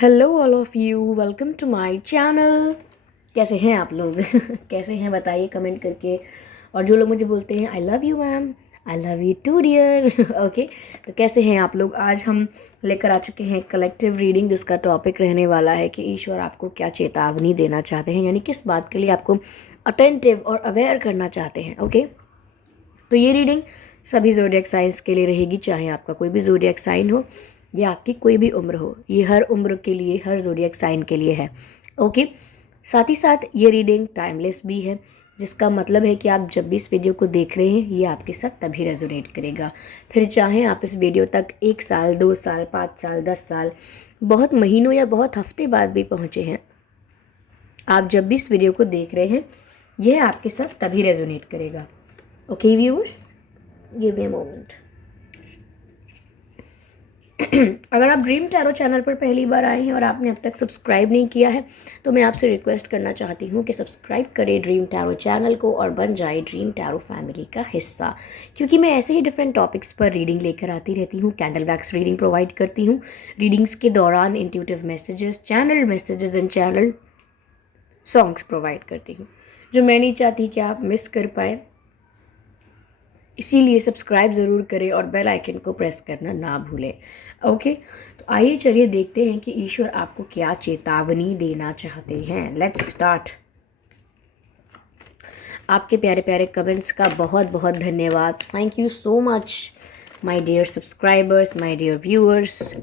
Hello all of you, welcome to my channel. कैसे हैं आप लोग? कैसे हैं बताइए कमेंट करके। और जो लोग मुझे बोलते हैं I love you ma'am, I love you too dear. Okay, तो कैसे हैं आप लोग? आज हम लेकर आ चुके हैं कलेक्टिव रीडिंग, जिसका टॉपिक रहने वाला है कि ईश्वर आपको क्या चेतावनी देना चाहते हैं, यानी किस बात के लिए आपको अटेंटिव और अवेयर करना चाहते हैं। ओके, तो ये रीडिंग सभी ज़ोडिएक साइंस के लिए रहेगी, चाहे आपका कोई भी ज़ोडिएक साइन हो या आपकी कोई भी उम्र हो। ये हर उम्र के लिए, हर ज़ोडिएक साइन के लिए है। ओके, साथ ही साथ ये रीडिंग टाइमलेस भी है, जिसका मतलब है कि आप जब भी इस वीडियो को देख रहे हैं ये आपके साथ तभी रेजोनेट करेगा। फिर चाहे आप इस वीडियो तक 1 साल, 2 साल, 5 साल, 10 साल, बहुत महीनों या बहुत हफ्ते बाद भी पहुँचे हैं, आप जब भी इस वीडियो को देख रहे हैं यह आपके साथ तभी रेजोनेट करेगा। Okay viewers, give me a moment. अगर आप ड्रीम टैरो चैनल पर पहली बार आए हैं और आपने अब तक सब्सक्राइब नहीं किया है तो मैं आपसे रिक्वेस्ट करना चाहती हूँ कि सब्सक्राइब करें ड्रीम टैरो चैनल को और बन जाए ड्रीम टैरो फैमिली का हिस्सा, क्योंकि मैं ऐसे ही डिफरेंट टॉपिक्स पर रीडिंग लेकर आती रहती हूँ। कैंडल वैक्स रीडिंग प्रोवाइड करती हूँ। रीडिंग्स के दौरान intuitive messages, channel messages and channel songs provide करती हूँ, जो मैं नहीं चाहती कि आप मिस कर पाएँ। इसीलिए सब्सक्राइब ज़रूर करें और बेल आइकन को प्रेस करना ना भूलें। ओके, तो आइए चलिए देखते हैं कि ईश्वर आपको क्या चेतावनी देना चाहते हैं। Let's start. आपके प्यारे प्यारे कमेंट्स का बहुत बहुत धन्यवाद। Thank you so much my dear subscribers, my dear viewers.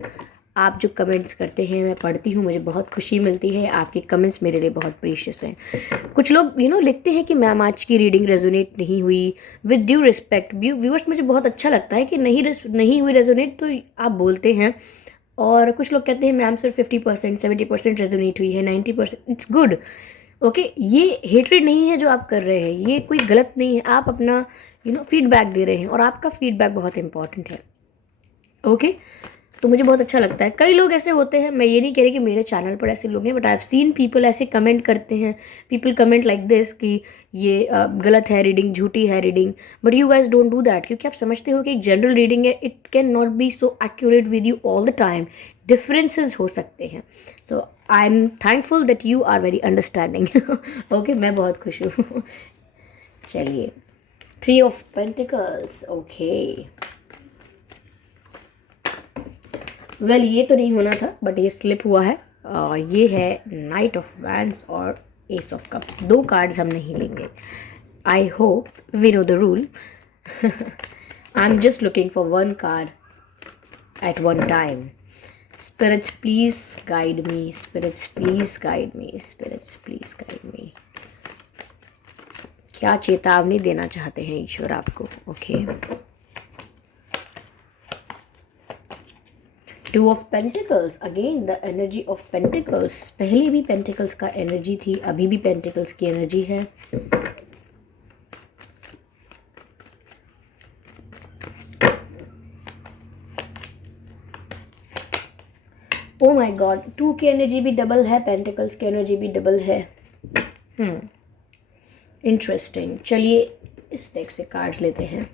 आप जो कमेंट्स करते हैं मैं पढ़ती हूँ, मुझे बहुत खुशी मिलती है। आपके कमेंट्स मेरे लिए बहुत प्रीशियस हैं। कुछ लोग लिखते हैं कि मैम आज की रीडिंग रेजोनेट नहीं हुई। विद ड्यू रिस्पेक्ट व्यूअर्स, मुझे बहुत अच्छा लगता है कि नहीं हुई रेजोनेट, तो आप बोलते हैं। और कुछ लोग कहते हैं मैम सिर्फ 50%, 70% रेजोनेट हुई है, 90%। It's good. ओके, ये हेट्रेड नहीं है जो आप कर रहे हैं, ये कोई गलत नहीं है। आप अपना फीडबैक दे रहे हैं और आपका फीडबैक बहुत इंपॉर्टेंट है। ओके, तो मुझे बहुत अच्छा लगता है। कई लोग ऐसे होते हैं, मैं ये नहीं कह रही कि मेरे चैनल पर ऐसे लोग हैं, but I have seen people ऐसे कमेंट करते हैं। पीपल कमेंट लाइक दिस कि ये गलत है रीडिंग, झूठी है reading. But you guys don't do that, क्योंकि आप समझते हो कि एक जनरल रीडिंग है, it can not be so accurate with you all the time. Differences हो सकते हैं। So I am thankful that you are very understanding. Okay, मैं बहुत खुश हूँ। चलिए, 3 ऑफ पेंटिकल्स। ओके, वेल ये तो नहीं होना था, बट ये स्लिप हुआ है। ये है नाइट ऑफ वैंड्स और एस ऑफ कप्स। 2 कार्ड्स हम नहीं लेंगे। I hope we know the rule. I am just looking for 1 card at 1 time. Spirits please guide me, spirits please guide me, spirits please guide me. क्या चेतावनी देना चाहते हैं ईश्वर आपको? Okay, 2 of Pentacles, again the energy of Pentacles। पहले भी Pentacles का एनर्जी थी, अभी भी Pentacles की एनर्जी है। ओ माय गॉड, 2 की एनर्जी भी डबल है, Pentacles की एनर्जी भी डबल है। इंटरेस्टिंग। चलिए इस डेक से कार्ड्स लेते हैं।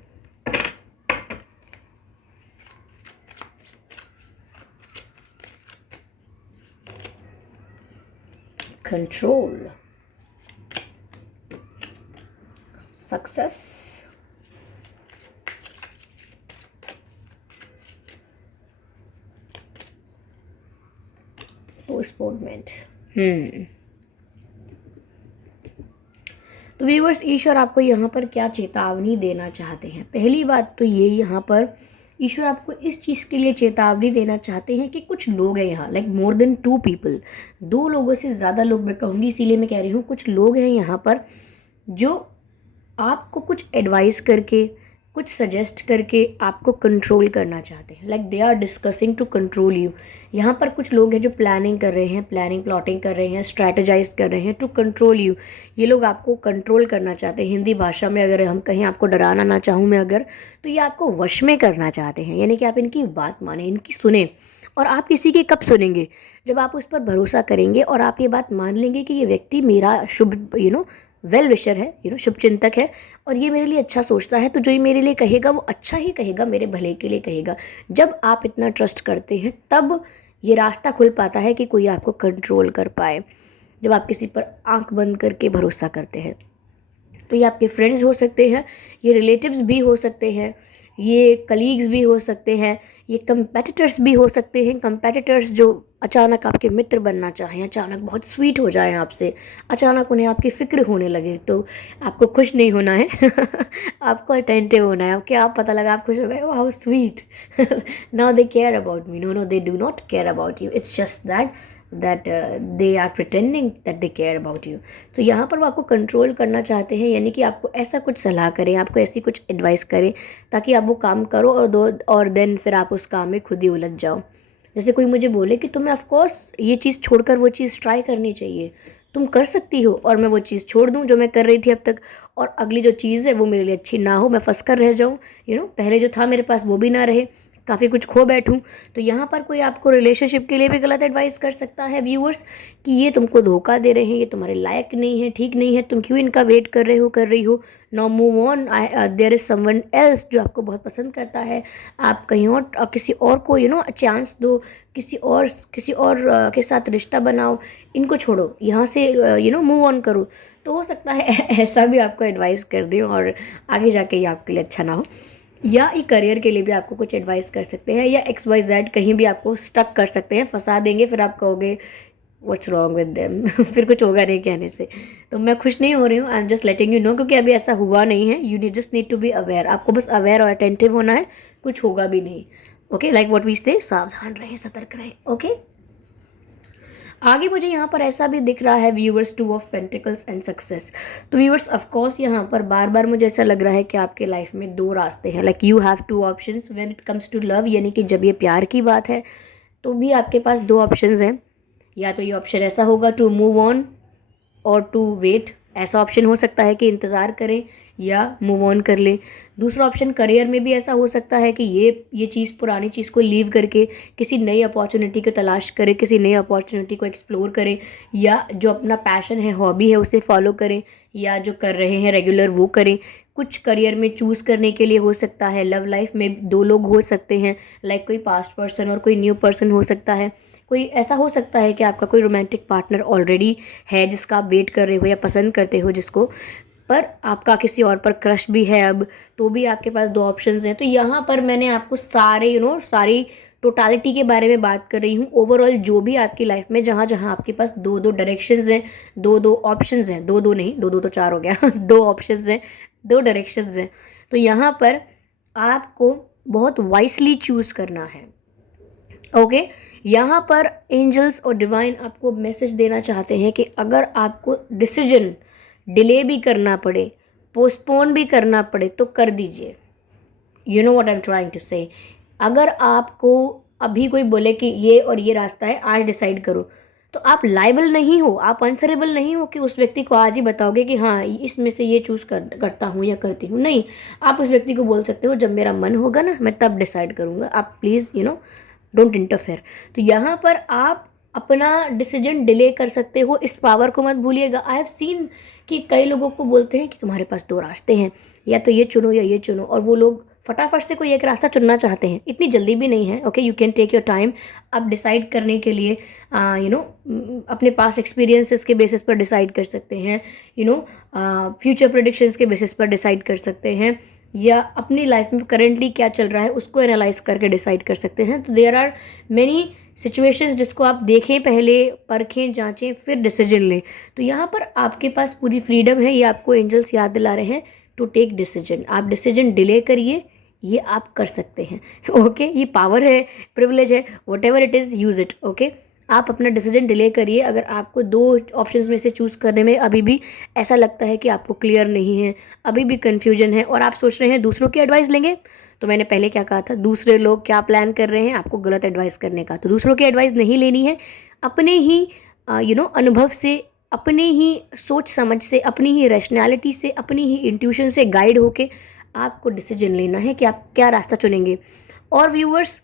Control, success, postponement। तो व्यूअर्स, ईश्वर आपको यहाँ पर क्या चेतावनी देना चाहते हैं? पहली बात तो ये, यहाँ पर ईश्वर आपको इस चीज़ के लिए चेतावनी देना चाहते हैं कि कुछ लोग हैं यहाँ, लाइक मोर देन 2 पीपल। 2 लोगों से ज़्यादा लोग मैं कहूँगी, इसीलिए मैं कह रही हूँ कुछ लोग हैं यहाँ पर जो आपको कुछ एडवाइस करके, कुछ सजेस्ट करके आपको कंट्रोल करना चाहते हैं। Like they are discussing to control you. यहाँ पर कुछ लोग हैं जो प्लानिंग कर रहे हैं, प्लॉटिंग कर रहे हैं, स्ट्रैटेजाइज कर रहे हैं टू कंट्रोल यू। ये लोग आपको कंट्रोल करना चाहते हैं। हिंदी भाषा में अगर हम कहें, आपको डराना ना चाहूँ मैं अगर, तो ये आपको वश में करना चाहते हैं, यानी कि आप इनकी बात माने, इनकी सुने। और आप किसी की कब सुनेंगे? जब आप उस पर भरोसा करेंगे और आप ये बात मान लेंगे कि ये व्यक्ति मेरा शुभ वेल विशर है, शुभ चिंतक है और ये मेरे लिए अच्छा सोचता है, तो जो ये मेरे लिए कहेगा वो अच्छा ही कहेगा, मेरे भले के लिए कहेगा। जब आप इतना ट्रस्ट करते हैं तब ये रास्ता खुल पाता है कि कोई आपको कंट्रोल कर पाए, जब आप किसी पर आंख बंद करके भरोसा करते हैं। तो ये आपके फ्रेंड्स हो सकते हैं, ये रिलेटिव्स भी हो सकते हैं, ये कलीग्स भी हो सकते हैं, ये कंपेटिटर्स भी हो सकते हैं। कंपेटिटर्स जो अचानक आपके मित्र बनना चाहें, अचानक बहुत स्वीट हो जाएं आपसे, अचानक उन्हें आपकी फ़िक्र होने लगे, तो आपको खुश नहीं होना है आपको अटेंटिव होना है। ओके, आप पता लगा आप खुश हो गए, how sweet now they care about me. No no, they do not care about you, it's just that they are pretending that they care about you. तो यहाँ पर वो आपको कंट्रोल करना चाहते हैं, यानी कि आपको ऐसा कुछ सलाह करें, आपको ऐसी कुछ एडवाइस करें ताकि आप वो काम करो और देन फिर आप उस काम में खुद ही उलझ जाओ। जैसे कोई मुझे बोले कि तुम्हें ऑफकोर्स ये चीज़ छोड़कर वो चीज़ ट्राई करनी चाहिए, तुम कर सकती हो, और मैं वो चीज़ छोड़ दूँ जो मैं कर रही थी अब तक, और अगली जो चीज़ है वो मेरे लिए अच्छी ना हो, मैं फंस कर रह जाऊँ, पहले जो था मेरे पास वो भी ना रहे, काफ़ी कुछ खो बैठूं। तो यहाँ पर कोई आपको रिलेशनशिप के लिए भी गलत एडवाइस कर सकता है व्यूअर्स, कि ये तुमको धोखा दे रहे हैं, ये तुम्हारे लायक नहीं है, ठीक नहीं है, तुम क्यों इनका वेट कर रहे हो, कर रही हो। Now move on, there is someone else जो आपको बहुत पसंद करता है, आप कहीं और किसी और को चांस दो, किसी और के साथ रिश्ता बनाओ, इनको छोड़ो, यहाँ से मूव ऑन करो। तो हो सकता है ऐसा भी आपको एडवाइस कर दें और आगे जाके ये आपके लिए अच्छा ना हो। या ये करियर के लिए भी आपको कुछ एडवाइस कर सकते हैं, या XYZ कहीं भी आपको स्टक कर सकते हैं, फंसा देंगे, फिर आप कहोगे व्हाट्स रॉन्ग विद देम फिर कुछ होगा नहीं कहने से। तो मैं खुश नहीं हो रही हूँ, I am just letting you know, क्योंकि अभी ऐसा हुआ नहीं है। You just need to be aware, आपको बस अवेयर और अटेंटिव होना है, कुछ होगा भी नहीं। ओके, लाइक व्हाट वी से, सावधान रहे, सतर्क रहे। ओके, आगे मुझे यहाँ पर ऐसा भी दिख रहा है viewers, 2 of pentacles and success. तो व्यूअर्स ऑफकोर्स यहाँ पर बार बार मुझे ऐसा लग रहा है कि आपके लाइफ में 2 रास्ते हैं, like you have 2 options when it comes to love, यानी कि जब ये प्यार की बात है तो भी आपके पास 2 ऑप्शंस हैं। या तो ये ऑप्शन ऐसा होगा टू मूव ऑन और टू वेट, ऐसा ऑप्शन हो सकता है कि इंतज़ार करें या मूव ऑन कर लें। दूसरा ऑप्शन करियर में भी ऐसा हो सकता है कि ये चीज़, पुरानी चीज़ को लीव करके किसी नई अपॉर्चुनिटी को तलाश करें, किसी नई अपॉर्चुनिटी को एक्सप्लोर करें, या जो अपना पैशन है, हॉबी है, उसे फॉलो करें, या जो कर रहे हैं रेगुलर वो करें। कुछ करियर में चूज़ करने के लिए हो सकता है, लव लाइफ में 2 लोग हो सकते हैं, लाइक कोई पास्ट पर्सन और कोई न्यू पर्सन हो सकता है। कोई ऐसा हो सकता है कि आपका कोई रोमांटिक पार्टनर ऑलरेडी है जिसका आप वेट कर रहे हो या पसंद करते हो जिसको, पर आपका किसी और पर क्रश भी है अब, तो भी आपके पास 2 ऑप्शंस हैं। तो यहाँ पर मैंने आपको सारे सारी टोटालिटी के बारे में बात कर रही हूँ। ओवरऑल जो भी आपकी लाइफ में जहाँ जहाँ आपके पास 2 डायरेक्शंस हैं, 2 ऑप्शंस हैं, 2 नहीं, 2 तो 4 हो गया 2 ऑप्शंस हैं, 2 डायरेक्शंस हैं। तो यहाँ पर आपको बहुत वाइसली चूज़ करना है। ओके, यहाँ पर एंजल्स और डिवाइन आपको मैसेज देना चाहते हैं कि अगर आपको डिसीजन डिले भी करना पड़े, पोस्टपोन भी करना पड़े, तो कर दीजिए। You know what I am trying to say. अगर आपको अभी कोई बोले कि ये और ये रास्ता है, आज डिसाइड करो, तो आप लाइबल नहीं हो, आप आंसरेबल नहीं हो कि उस व्यक्ति को आज ही बताओगे कि हाँ इसमें से ये चूज़ करता हूँ या करती हूँ। नहीं, आप उस व्यक्ति को बोल सकते हो जब मेरा मन होगा ना, मैं तब डिसाइड करूँगा, आप प्लीज़ डोंट इंटरफेयर। तो यहाँ पर आप अपना डिसीजन डिले कर सकते हो, इस पावर को मत भूलिएगा। आई हैव सीन कि कई लोगों को बोलते हैं कि तुम्हारे पास 2 रास्ते हैं, या तो ये चुनो या ये चुनो, और वो लोग फटाफट से कोई एक रास्ता चुनना चाहते हैं। इतनी जल्दी भी नहीं है। Okay, you can take your time. आप डिसाइड करने के लिए अपने पास एक्सपीरियंसेस के बेसिस पर डिसाइड कर सकते हैं, फ्यूचर प्रेडिक्शंस के बेसिस पर डिसाइड कर सकते हैं, या अपनी लाइफ में करेंटली क्या चल रहा है उसको एनालाइज करके डिसाइड कर सकते हैं। तो देयर आर मेनी सिचुएशंस जिसको आप देखें, पहले परखें, जांचें, फिर डिसीजन लें। तो यहाँ पर आपके पास पूरी फ्रीडम है, ये आपको एंजल्स याद दिला रहे हैं टू टेक डिसीजन। आप डिसीजन डिले करिए, ये आप कर सकते हैं। ओके, ये पावर है, प्रिविलेज है, what ever it is, use it. Okay, आप अपना डिसीजन डिले करिए। अगर आपको 2 ऑप्शंस में से चूज़ करने में अभी भी ऐसा लगता है कि आपको क्लियर नहीं है, अभी भी कन्फ्यूजन है, और आप सोच रहे हैं दूसरों की एडवाइस लेंगे, तो मैंने पहले क्या कहा था, दूसरे लोग क्या प्लान कर रहे हैं आपको गलत एडवाइस करने का, तो दूसरों की एडवाइस नहीं लेनी है। अपने ही अनुभव से, अपने ही सोच समझ से, अपनी ही रैशनैलिटी से, अपनी ही इंट्यूशन से गाइड होके आपको डिसीजन लेना है कि आप क्या रास्ता चुनेंगे। और viewers,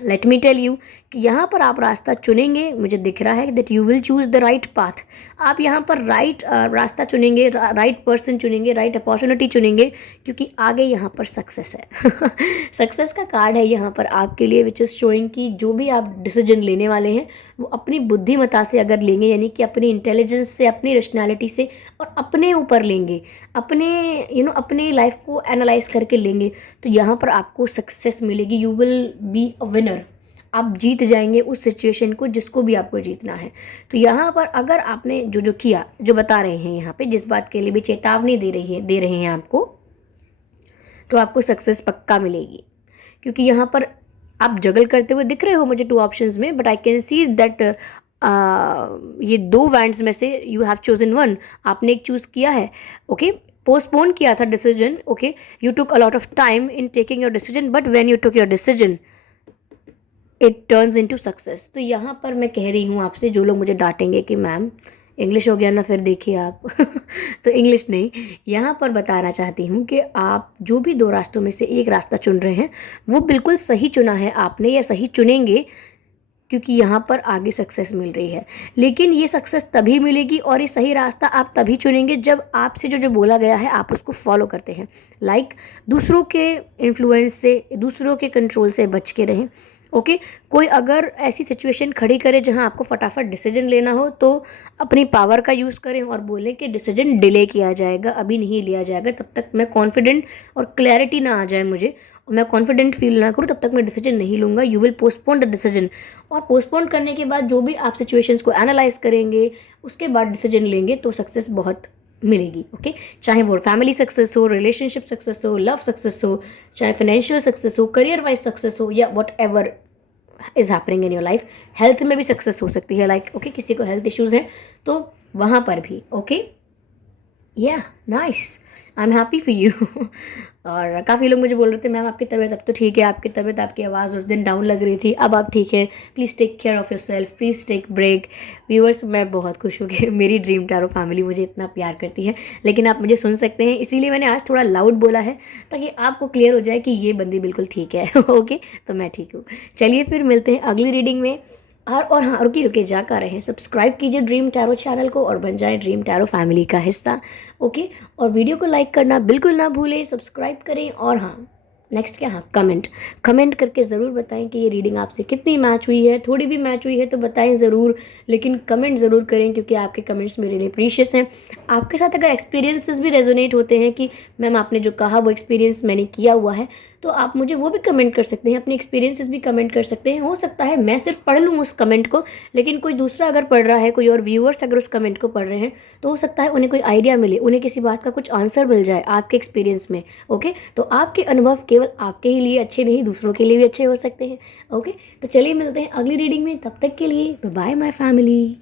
let me tell you यहाँ पर आप रास्ता चुनेंगे, मुझे दिख रहा है that you will choose the right path. आप यहाँ पर राइट रास्ता चुनेंगे, राइट पर्सन चुनेंगे, राइट अपॉर्चुनिटी चुनेंगे, क्योंकि आगे यहाँ पर सक्सेस है। सक्सेस का कार्ड है यहाँ पर आपके लिए, विच इज़ शोइंग कि जो भी आप डिसीजन लेने वाले हैं वो अपनी बुद्धिमत्ता से अगर लेंगे, यानी कि अपनी इंटेलिजेंस से, अपनी रेशनैलिटी से और अपने ऊपर लेंगे, अपने अपनी लाइफ को एनालाइज करके लेंगे, तो यहाँ पर आपको सक्सेस मिलेगी। You will be a winner. आप जीत जाएंगे उस सिचुएशन को जिसको भी आपको जीतना है। तो यहाँ पर अगर आपने जो जो किया, जो बता रहे हैं यहाँ पे, जिस बात के लिए भी चेतावनी दे रहे हैं आपको, तो आपको सक्सेस पक्का मिलेगी। क्योंकि यहाँ पर आप जगल करते हुए दिख रहे हो मुझे 2 ऑप्शंस में, but I can see that ये 2 वैंड्स में से यू हैव चोजन 1, आपने एक चूज़ किया है। ओके, पोस्टपोन किया था decision. Okay, you took a lot of time in taking your decision, but when you took your decision it turns into success. तो यहाँ पर मैं कह रही हूँ आपसे, जो लोग मुझे डांटेंगे कि मैम इंग्लिश हो गया ना, फिर देखिए आप। तो इंग्लिश नहीं, यहाँ पर बताना चाहती हूँ कि आप जो भी 2 रास्तों में से एक रास्ता चुन रहे हैं वो बिल्कुल सही चुना है आपने, या सही चुनेंगे, क्योंकि यहाँ पर आगे सक्सेस मिल रही है। लेकिन ये सक्सेस तभी मिलेगी और ये सही रास्ता आप तभी चुनेंगे जब आपसे जो जो बोला गया है आप उसको फॉलो करते हैं। लाइक दूसरों के इन्फ्लुएंस से, दूसरों के कंट्रोल से बच के रहें। ओके, कोई अगर ऐसी सिचुएशन खड़ी करे जहां आपको फटाफट डिसीजन लेना हो, तो अपनी पावर का यूज़ करें और बोलें कि डिसीजन डिले किया जाएगा, अभी नहीं लिया जाएगा, तब तक मैं कॉन्फिडेंट और क्लैरिटी ना आ जाए मुझे, और मैं कॉन्फिडेंट फील ना करूँ, तब तक मैं डिसीजन नहीं लूँगा। You will postpone the decision, और पोस्टपोन करने के बाद जो भी आप सिचुएशंस को एनालाइज करेंगे, उसके बाद डिसीजन लेंगे, तो सक्सेस बहुत मिलेगी। ओके, चाहे वो फैमिली सक्सेस हो, रिलेशनशिप सक्सेस हो, लव सक्सेस हो, चाहे फाइनेंशियल सक्सेस हो, करियर वाइज सक्सेस हो, या what ever is happening in your life. Health में भी सक्सेस हो सकती है, लाइक ओके, किसी को हेल्थ इश्यूज़ हैं तो वहाँ पर भी। ओके, या nice, I am happy for you. और काफ़ी लोग मुझे बोल रहे थे मैम आपकी तबीयत अब तो ठीक है, आपकी तबीयत, आपकी आवाज़ उस दिन डाउन लग रही थी, अब आप ठीक है, please take care of yourself, please take break. Viewers, मैं बहुत खुश हूँ कि मेरी ड्रीम टैरो फैमिली मुझे इतना प्यार करती है, लेकिन आप मुझे सुन सकते हैं, इसीलिए मैंने आज थोड़ा लाउड बोला है ताकि आपको क्लियर हो जाए कि ये बंदी बिल्कुल ठीक है। ओके, तो मैं ठीक हूँ। चलिए फिर मिलते हैं अगली रीडिंग में। और हाँ, रुके जा कर रहे हैं, सब्सक्राइब कीजिए ड्रीम टैरो चैनल को और बन जाए ड्रीम टैरो फैमिली का हिस्सा। ओके, और वीडियो को लाइक करना बिल्कुल ना भूलें, सब्सक्राइब करें, और हाँ नेक्स्ट क्या, हाँ कमेंट करके ज़रूर बताएं कि ये रीडिंग आपसे कितनी मैच हुई है। थोड़ी भी मैच हुई है तो बताएं ज़रूर, लेकिन कमेंट ज़रूर करें, क्योंकि आपके कमेंट्स मेरे लिए प्रीशियस हैं। आपके साथ अगर एक्सपीरियंसेस भी रेजोनेट होते हैं कि मैम आपने जो कहा वो एक्सपीरियंस मैंने किया हुआ है, तो आप मुझे वो भी कमेंट कर सकते हैं, अपने एक्सपीरियंसेस भी कमेंट कर सकते हैं। हो सकता है मैं सिर्फ पढ़ लूँ उस कमेंट को, लेकिन कोई दूसरा अगर पढ़ रहा है, कोई और व्यूअर्स अगर उस कमेंट को पढ़ रहे हैं, तो हो सकता है उन्हें कोई आइडिया मिले, उन्हें किसी बात का कुछ आंसर मिल जाए आपके एक्सपीरियंस में। ओके, तो आपके अनुभव केवल आपके ही लिए अच्छे नहीं, दूसरों के लिए भी अच्छे हो सकते हैं। ओके, तो चलिए मिलते हैं अगली रीडिंग में, तब तक के लिए बाय माय फैमिली।